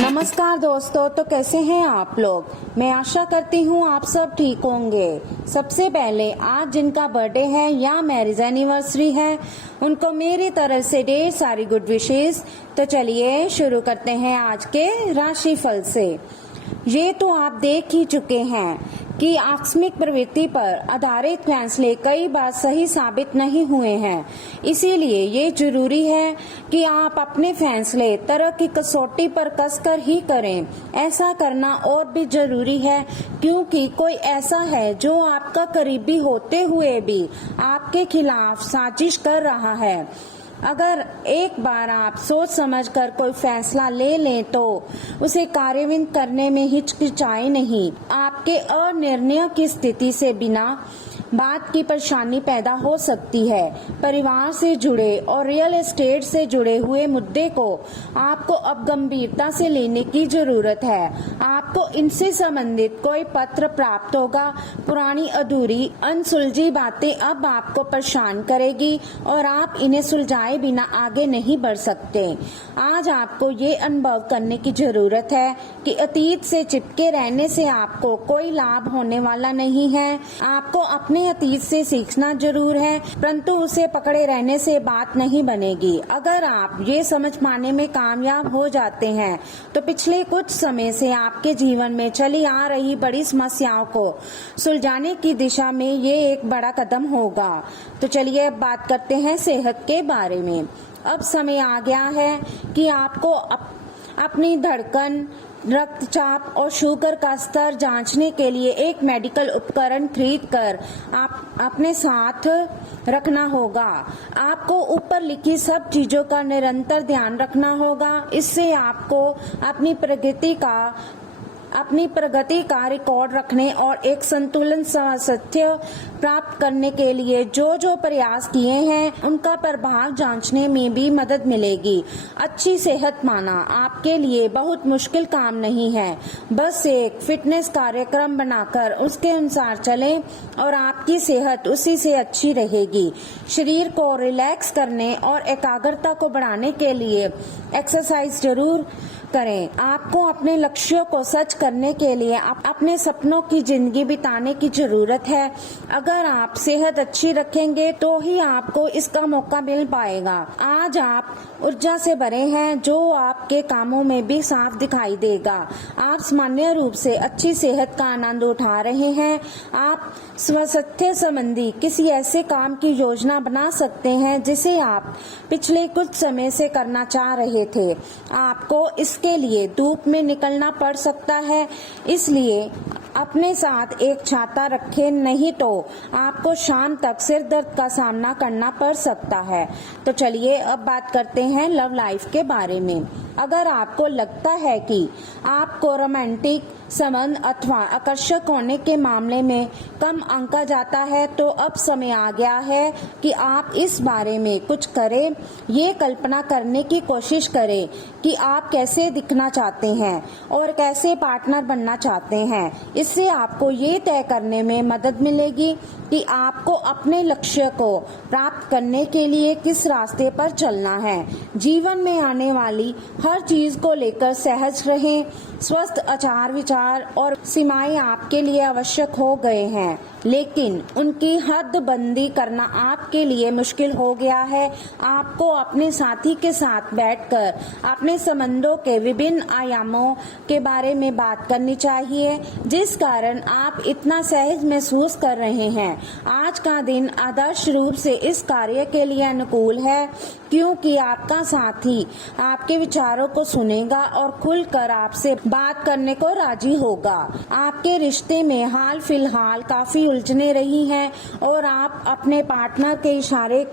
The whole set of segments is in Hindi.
नमस्कार दोस्तों, तो कैसे हैं आप लोग। मैं आशा करती हूँ आप सब ठीक होंगे। सबसे पहले आज जिनका बर्थडे है या मैरिज एनिवर्सरी है उनको मेरी तरफ से ढेर सारी गुड विशेस। तो चलिए शुरू करते हैं आज के राशिफल से। ये तो आप देख ही चुके हैं कि आकस्मिक प्रवृत्ति पर आधारित फैसले कई बार सही साबित नहीं हुए हैं। इसीलिए ये जरूरी है कि आप अपने फैसले तरह की कसौटी पर कसकर ही करें। ऐसा करना और भी जरूरी है क्योंकि कोई ऐसा है जो आपका करीबी होते हुए भी आपके खिलाफ साजिश कर रहा है। अगर एक बार आप सोच समझकर कोई फैसला ले लें तो उसे कार्यान्वित करने में हिचकिचाए नहीं। आपके अनिर्णय की स्थिति से बिना बात की परेशानी पैदा हो सकती है। परिवार से जुड़े और रियल एस्टेट से जुड़े हुए मुद्दे को आपको अब गंभीरता से लेने की जरूरत है। आपको इनसे संबंधित कोई पत्र प्राप्त होगा। पुरानी अधूरी अनसुलझी बातें अब आपको परेशान करेगी और आप इन्हें सुलझाए बिना आगे नहीं बढ़ सकते। आज आपको ये अनुभव करने की जरूरत है कि अतीत से चिपके रहने से आपको कोई लाभ होने वाला नहीं है। आपको अपने अतीत से सीखना जरूर है, परंतु उसे पकड़े रहने से बात नहीं बनेगी। अगर आप ये समझ पाने में कामयाब हो जाते हैं तो पिछले कुछ समय से आपके जीवन में चली आ रही बड़ी समस्याओं को सुलझाने की दिशा में ये एक बड़ा कदम होगा। तो चलिए अब बात करते हैं सेहत के बारे में। अब समय आ गया है कि आपको अपनी धड़कन, रक्तचाप और शुगर का स्तर जांचने के लिए एक मेडिकल उपकरण खरीदकर आप अपने साथ रखना होगा। आपको ऊपर लिखी सब चीजों का निरंतर ध्यान रखना होगा। इससे आपको अपनी प्रगति का रिकॉर्ड रखने और एक संतुलन स्वास्थ्य प्राप्त करने के लिए जो प्रयास किए हैं उनका प्रभाव जांचने में भी मदद मिलेगी। अच्छी सेहत पाना आपके लिए बहुत मुश्किल काम नहीं है। बस एक फिटनेस कार्यक्रम बनाकर उसके अनुसार चलें और आपकी सेहत उसी से अच्छी रहेगी। शरीर को रिलैक्स करने और एकाग्रता को बढ़ाने के लिए एक्सरसाइज जरूर करें। आपको अपने लक्ष्यों को सच करने के लिए अपने सपनों की जिंदगी बिताने की जरूरत है। अगर आप सेहत अच्छी रखेंगे तो ही आपको इसका मौका मिल पाएगा। आज आप ऊर्जा से भरे हैं जो आपके कामों में भी साफ दिखाई देगा। आप सामान्य रूप से अच्छी सेहत का आनंद उठा रहे हैं। आप स्वास्थ्य संबंधी किसी ऐसे काम की योजना बना सकते हैं जिसे आप पिछले कुछ समय से करना चाह रहे थे। आपको इसके लिए धूप में निकलना पड़ सकता है, इसलिए अपने साथ एक छाता रखें, नहीं तो आपको शाम तक सिर दर्द का सामना करना पड़ सकता है। तो चलिए अब बात करते हैं लव लाइफ के बारे में। अगर आपको लगता है कि आपको रोमांटिक संबंध अथवा आकर्षक होने के मामले में कम आंका जाता है तो अब समय आ गया है कि आप इस बारे में कुछ करें। ये कल्पना करने की कोशिश करें कि आप कैसे दिखना चाहते हैं और कैसे पार्टनर बनना चाहते हैं। इससे आपको ये तय करने में मदद मिलेगी कि आपको अपने लक्ष्य को प्राप्त करने के लिए किस रास्ते पर चलना है। जीवन में आने वाली हर चीज को लेकर सहज रहें। स्वस्थ आचार विचार और सीमाएं आपके लिए आवश्यक हो गए हैं, लेकिन उनकी हदबंदी करना आपके लिए मुश्किल हो गया है। आपको अपने साथी के साथ बैठकर अपने संबंधों के विभिन्न आयामों के बारे में बात करनी चाहिए, जिस कारण आप इतना सहज महसूस कर रहे हैं। आज का दिन आदर्श रूप से इस कार्य के लिए अनुकूल है क्योंकि आपका साथी आपके विचारों को सुनेगा और खुलकर आपसे बात करने को राजी होगा। आपके रिश्ते में हाल फिलहाल काफी उलझने रही हैं और आप अपने पार्टनर के इशारे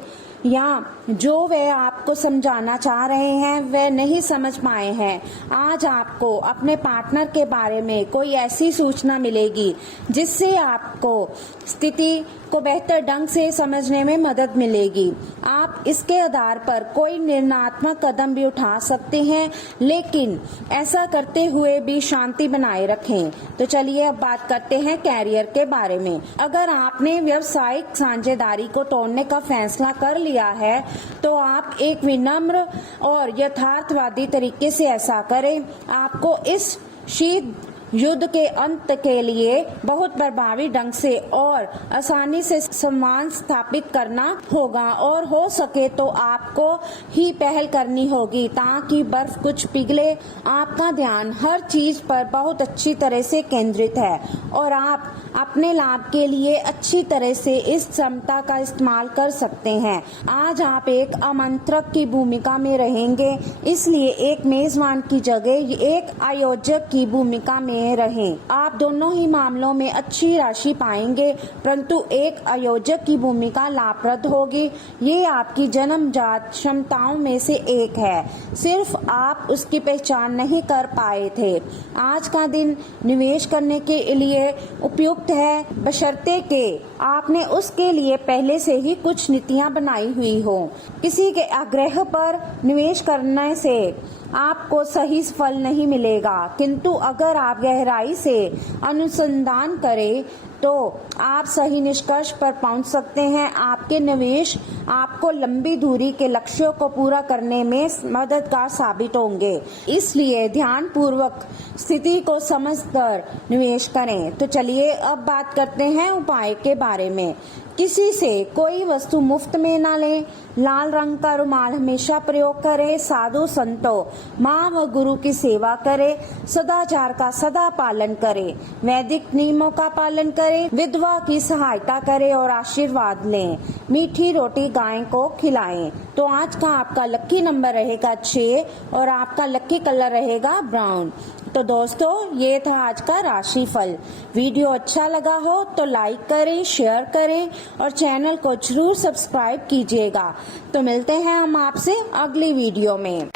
या जो वह आपको समझाना चाह रहे हैं वह नहीं समझ पाए हैं। आज आपको अपने पार्टनर के बारे में कोई ऐसी सूचना मिलेगी जिससे आपको स्थिति को बेहतर ढंग से समझने में मदद मिलेगी। आप इसके आधार पर कोई निर्णयात्मक कदम भी उठा सकते हैं, लेकिन ऐसा करते हुए भी शांति बनाए रखें। तो चलिए अब बात करते हैं कैरियर के बारे में। अगर आपने व्यावसायिक साझेदारी को तोड़ने का फैसला कर लिया है तो आप एक विनम्र और यथार्थवादी तरीके से ऐसा करें। आपको इस शीत युद्ध के अंत के लिए बहुत प्रभावी ढंग से और आसानी से संवाद स्थापित करना होगा और हो सके तो आपको ही पहल करनी होगी ताकि बर्फ कुछ पिघले। आपका ध्यान हर चीज पर बहुत अच्छी तरह से केंद्रित है और आप अपने लाभ के लिए अच्छी तरह से इस क्षमता का इस्तेमाल कर सकते हैं। आज आप एक आमंत्रक की भूमिका में रहेंगे, इसलिए एक मेजबान की जगह एक आयोजक की भूमिका में रहें। आप दोनों ही मामलों में अच्छी राशि पाएंगे, परंतु एक आयोजक की भूमिका लाभप्रद होगी। ये आपकी जन्मजात क्षमताओं में से एक है, सिर्फ आप उसकी पहचान नहीं कर पाए थे। आज का दिन निवेश करने के लिए उपयुक्त है, बशर्ते कि आपने उसके लिए पहले से ही कुछ नीतियां बनाई हुई हो। किसी के आग्रह पर निवेश करने से आपको सही फल नहीं मिलेगा, किंतु अगर आप गहराई से अनुसंधान करें तो आप सही निष्कर्ष पर पहुंच सकते हैं। आपके निवेश आपको लंबी दूरी के लक्ष्यों को पूरा करने में मददगार साबित होंगे, इसलिए ध्यान पूर्वक स्थिति को समझकर निवेश करें। तो चलिए अब बात करते हैं उपाय के बारे में। किसी से कोई वस्तु मुफ्त में ना लें। लाल रंग का रुमाल हमेशा प्रयोग करें। साधु संतों, माँ व गुरु की सेवा करें। सदाचार का सदा पालन करें। वैदिक नियमों का पालन करें। विधवा की सहायता करें और आशीर्वाद लें। मीठी रोटी गाय को खिलाएं। तो आज का आपका लकी नंबर रहेगा 6 और आपका लकी कलर रहेगा ब्राउन। तो दोस्तों, ये था आज का राशिफल। वीडियो अच्छा लगा हो तो लाइक करें, शेयर करें और चैनल को जरूर सब्सक्राइब कीजिएगा। तो मिलते हैं हम आपसे अगली वीडियो में।